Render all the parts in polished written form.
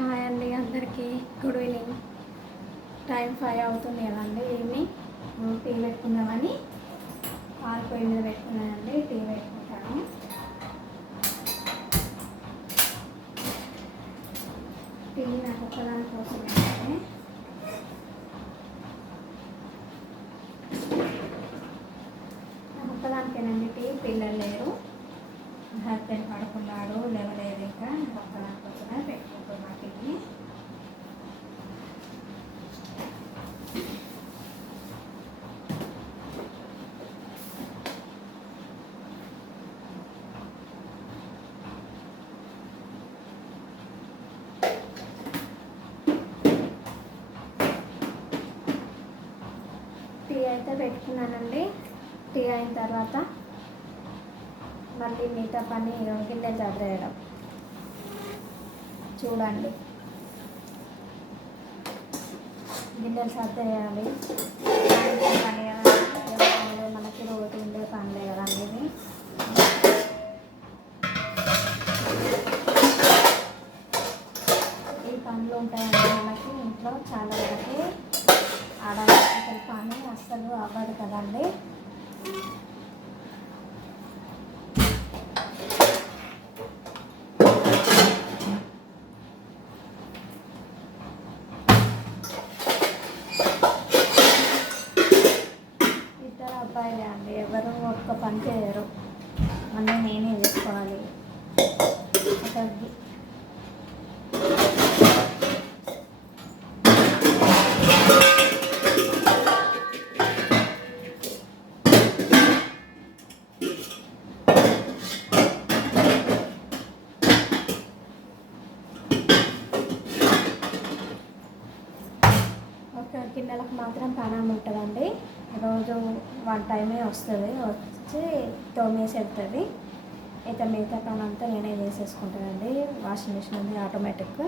Hi అండి, అందరికీ good evening. Time 5 అవుతుంది కదండి. ఈవినింగ్ టీ పెట్టుకుందామని పాలు పొయ్యి మీద పెట్టుకున్నానండి. టీ పెట్టుకుంటాను. టీ నాకు ఒక్కదాని కోసం నాకు ఒక్కదానికేనండి టీ. పిల్లలు లేరు, హస్బెండ్ పడుకున్నాడు, లేవలేదు. ఇంకా నాకు ఒక్కదాని కోసమే పెట్టుకుంటున్నా టీ. టీ అయితే పెట్టుకున్నానండి. టీ అయిన తర్వాత మళ్ళీ మిగతా పని గిన్నెలు చదివేయడం. చూడండి, గిన్నెలు సర్దేయాలి. పని మనకి రోజు ఉండే పనులే కదండి ఇవి. ఈ పనులు ఉంటాయండి మనకి ఇంట్లో చాలా వరకు. ఆడవాళ్ళకి పని అస్సలు అవ్వదు కదండి. ఇద్దరు అబ్బాయిలే అండి, ఎవరు ఒక్క పని చేయరు. అన్నీ నేనే చేసుకోవాలి. గిన్నెలకు మాత్రం పని ఉంటుందండి. రోజు 1 టైమే వస్తుంది, వచ్చి తోమేసి వెళ్తుంది. అయితే మిగతా పని అంతా నేనే చేసేసుకుంటానండి. వాషింగ్ మిషన్ ఉంది, ఆటోమేటిక్.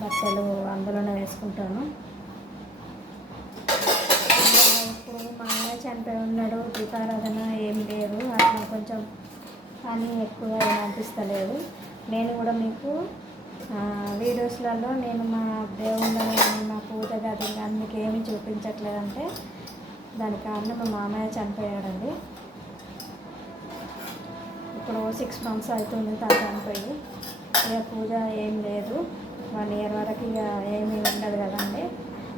బట్టలు అందులోనే వేసుకుంటాను. ఇప్పుడు మా అన్నయ్య చనిపోయి ఉన్నాడు, దీపారాధన ఏం లేదు, అట్లా కొంచెం పని ఎక్కువగా ఏమనిపిస్తలేదు. నేను కూడా మీకు వీడియోస్లలో నేను మా దేవుళ్ళని కానీ మా పూజ గది కానీ మీకు ఏమీ చూపించట్లేదంటే దాని కారణం మా మామయ్య చనిపోయాడండి. ఇప్పుడు 6 months అవుతుంది తను చనిపోయి. ఇక పూజ ఏం లేదు, 1 year వరకు ఇక ఏమీ ఉండదు కదండి.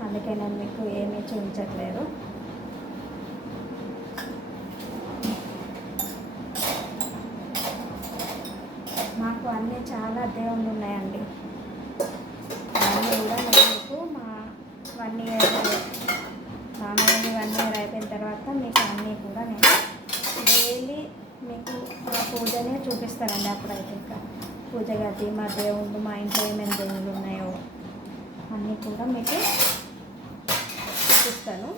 అందుకే నేను మీకు ఏమీ చూపించట్లేదు. మాకు అన్నీ చాలా దేవుళ్ళు ఉన్నాయండి. అన్నీ కూడా మీకు మా 1 year మామయ్యది 1 year అయిపోయిన తర్వాత మీకు అన్నీ కూడా నేను డైలీ మీకు మా పూజనే చూపిస్తానండి. అప్పుడైతే ఇంకా పూజ గది, మా దేవుళ్ళు, మా ఇంట్లో ఏమేమి దేవుళ్ళు ఉన్నాయో అన్నీ కూడా మీకు చూపిస్తాను.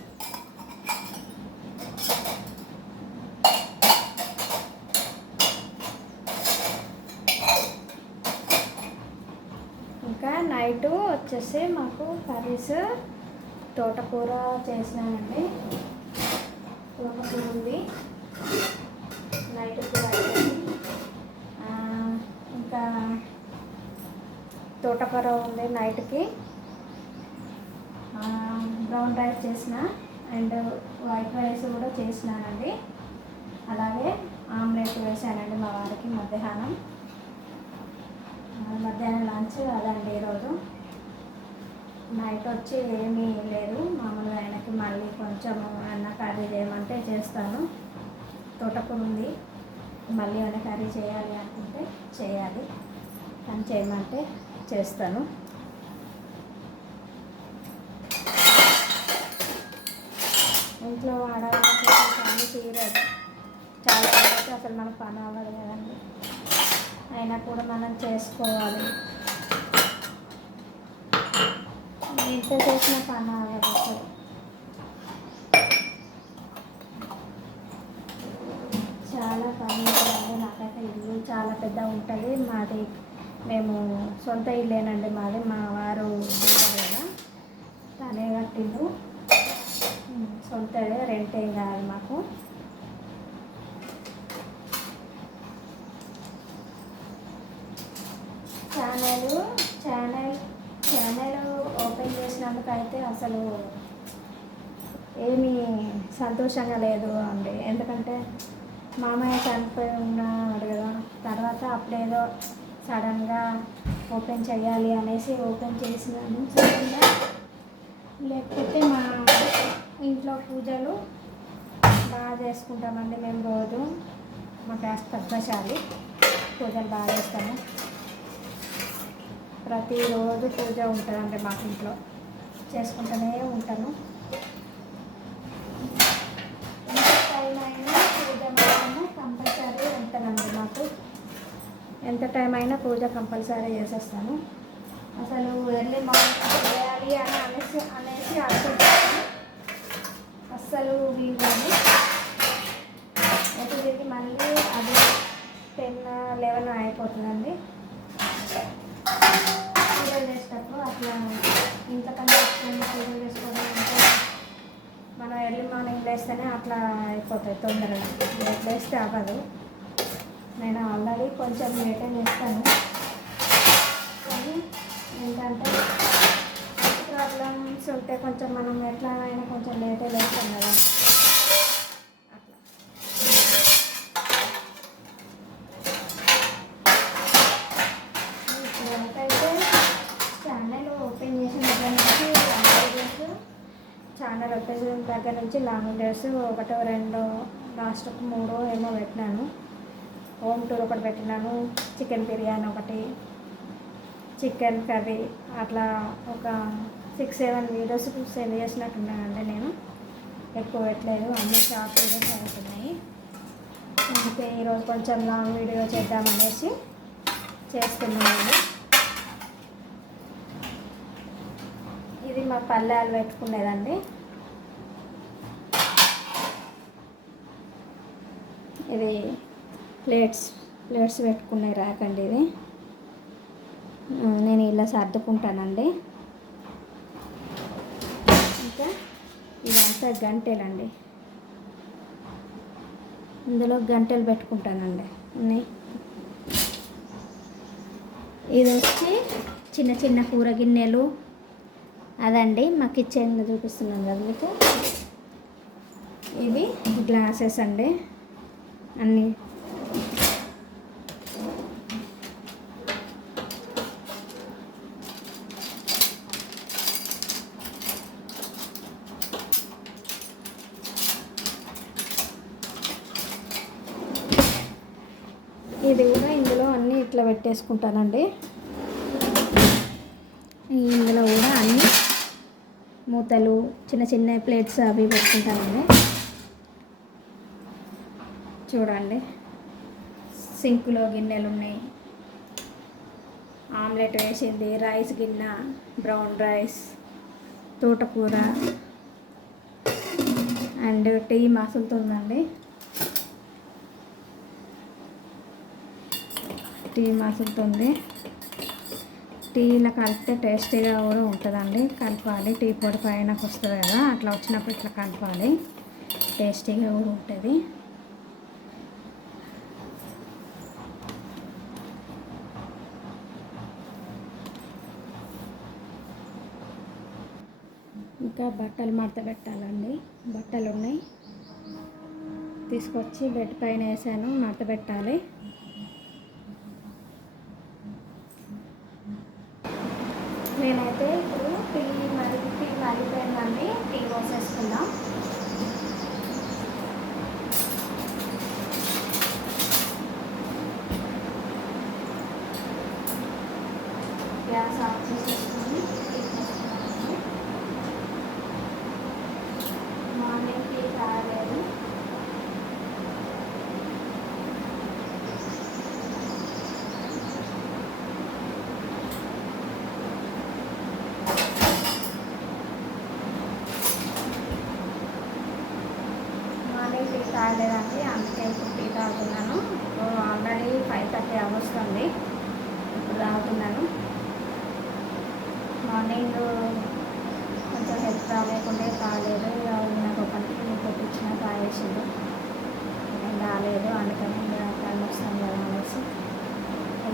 ఇంకా నైటు వచ్చేసి మాకు కర్రీస్ తోటకూర చేసినానండి. తోటకూర ఉంది నైట్ కూర అయిపోయింది. ఇంకా తోటకూర ఉంది నైట్కి. బ్రౌన్ రైస్ చేసిన అండ్ వైట్ రైస్ కూడా చేసినానండి. అలాగే ఆమ్లెట్ వేసానండి మా వారికి మధ్యాహ్నం లంచ్ అదండి. ఈరోజు నైట్ వచ్చి ఏమీ లేదు, మామూలుగా ఆయనకి మళ్ళీ కొంచెం అన్న కర్రీ చేయమంటే చేస్తాను. తోటకూర ఉంది, మళ్ళీ ఏమైనా కర్రీ చేయాలి అనుకుంటే చేయాలి, కానీ చేయమంటే చేస్తాను. ఇంట్లో ఆడవాళ్ళకి పని చేయలేదు, చాలా వరకు అసలు మనకు పని అవ్వదు కదండి. అయినా కూడా మనం చేసుకోవాలి. ఇంట్లో చేసిన పని అవ్వదు అసలు. చాలా పని ఉంటుందండి. నాకైతే ఇల్లు చాలా పెద్ద ఉంటుంది మాది. మేము సొంత ఇల్లేనండి మాది. మా వారు కదా తనే కట్టిండు, సొంతదే, రెంట్ ఏం కాదు మాకు. ఛానల్ అందుకైతే అసలు ఏమీ సంతోషంగా లేదు అండి. ఎందుకంటే మామయ్య చనిపోయి ఉన్నాడు కదా, తర్వాత అప్పుడేదో సడన్గా ఓపెన్ చేయాలి అనేసి ఓపెన్ చేసినాను సడన్గా. లేకపోతే మా ఇంట్లో పూజలు బాగా చేసుకుంటామండి మేము రోజు. మా క్యాస్ట్ పద్మశాలి, పూజలు బాగా చేస్తాము. ప్రతిరోజు పూజ ఉంటుందండి మాకు ఇంట్లో, చేసుకుంటూనే ఉంటాను. ఎంత టైం అయినా పూజ మాత్రమే కంపల్సరీ ఉంటుందండి మాకు. ఎంత టైం అయినా పూజ కంపల్సరీ చేసేస్తాను. అసలు ఎర్లీ మార్నింగ్ చేయాలి అని అనేసి అనుకుంటాను, అస్సలు వీలు. ఒకటికి మళ్ళీ అది 10-11 అయిపోతుందండి. పూజలు చేసేటప్పుడు అట్లా ఇంట్లో పని చేసుకొని పూజలు చేసుకోవడం అంటే మనం ఎర్లీ మార్నింగ్ లేస్తేనే అట్లా అయిపోతాయి తొందరగా, లేట్ లేస్తే అవ్వదు. నేను ఆల్రెడీ కొంచెం లేటే చేస్తాను, కానీ ఏంటంటే ప్రాబ్లమ్స్ ఉంటే కొంచెం మనం ఎట్లా అయినా కొంచెం లేటే లేస్తాం కదా. అట్లా ఇప్పుడైతే ఛానల్ ఓపెన్ చేసిన దగ్గర నుంచి ఛానల్ ఓపెన్ చేసిన దగ్గర నుంచి లాంగ్ వీడియోస్ 1-2 లాస్ట్ 3 ఏమో పెట్టినాను. హోమ్ టూర్ ఒకటి పెట్టినాను, చికెన్ బిర్యానీ ఒకటి, చికెన్ కర్రీ, అట్లా ఒక 6-7 వీడియోస్ సెండ్ చేసినట్టున్నానండి. నేను ఎక్కువ పెట్టలేదు, అన్ని షార్ట్ వీడియోస్ అవుతున్నాయి. అందుకే ఈరోజు కొంచెం లాంగ్ వీడియో చేద్దామనేసి చేస్తున్నానండి. ఇది మా పళ్ళాలు పెట్టుకునేదండి. ఇది ప్లేట్స్ పెట్టుకునే ర్యాక్ అండి. ఇది నేను ఇలా సర్దుకుంటానండి. ఇంకా ఇదంతా గంటెలండి, ఇందులో గంటెలు పెట్టుకుంటానండి అన్నీ. ఇది వచ్చి చిన్న చిన్న కూర గిన్నెలు అదండి, మా కిచెన్లో చూపిస్తున్నాను కదా మీకు. ఇవి గ్లాసెస్ అండి అన్నీ. ఇది కూడా ఇందులో అన్నీ ఇట్లా పెట్టేసుకుంటానండి. ఇందులో కూడా అన్నీ మూతలు, చిన్న చిన్న ప్లేట్స్ అవి పెట్టుకుంటానండి. చూడండి, సింకులో గిన్నెలు ఉన్నాయి, ఆమ్లెట్ వేసింది, రైస్ గిన్నె, బ్రౌన్ రైస్, తోటకూర అండ్ టీ మసులుతుందండి. టీ మసులుతుంది. టీలో కలిపితే టేస్టీగా కూడా ఉంటుందండి. కలపాలి, టీ పొడి పైనకి వస్తుంది కదా, అట్లా వచ్చినప్పుడు ఇట్లా కలపాలి, టేస్టీగా కూడా ఉంటుంది. ఇంకా బట్టలు మడత పెట్టాలండి. బట్టలు ఉన్నాయి, తీసుకొచ్చి బెడ్ పైన వేసాను, మడత పెట్టాలి. నేనైతే ఇప్పుడు టీ మరిగిపోయిందండి, టీ పోసేసుకుందాం. గ్యాస్ ఆఫ్ చేసేసుకొని మార్నింగ్ టీ తాగలేదు. టీ తాగలేదండి, అందుకే ఇప్పుడు టీ తాగుతున్నాను. ఇప్పుడు ఆల్రెడీ 5:30 అవస్తుంది, ఇప్పుడు తాగుతున్నాను. మార్నింగ్ కొంచెం హెల్త్ రాలేకుంటే తాగలేదు, నాకు ఒకరికి కొట్టించిన తాగేసిండు, నేను రాలేదు. అందుకని టైం వస్తాను కదా అనేసి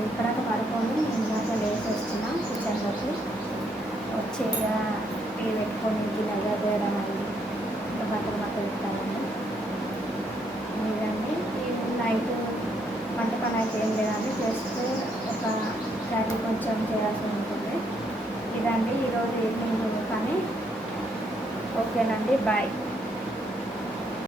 ఇప్పటిదాకా పడుకొని ఇందాక లేచి వచ్చిన కిచెన్లోకి వచ్చి నాకేం లేదండి, జస్ట్ ఒక కర్రీ కొంచెం చేయాల్సి ఉంటుంది. ఇదండి ఈరోజు ఈవినింగ్ పని. ఓకేనండి, బాయ్.